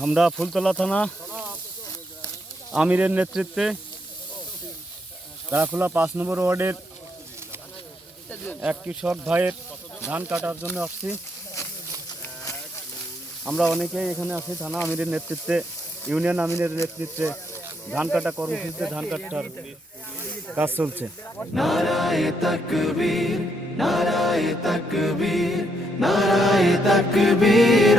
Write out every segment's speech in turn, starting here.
আমরা ফুলতলা থানা আমিরের নেতৃত্বে তারাখোলা পাঁচ নম্বর ওয়ার্ডের এক কৃষক ভাইয়ের ধান কাটার জন্য আসছি। আমরা অনেকেই এখানে আছি থানা আমিরের নেতৃত্বে, ইউনিয়ন আমিরের নেতৃত্বে। ধান কাটা কর্মসূচিতে ধান কাটার কাজ চলছে। নারায়ে তাকবীর নারায়ে তাকবীর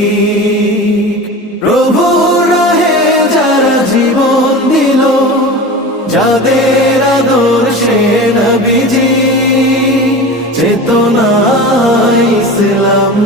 যাদের আদর্শে নবীজি চেতনা ইসলাম।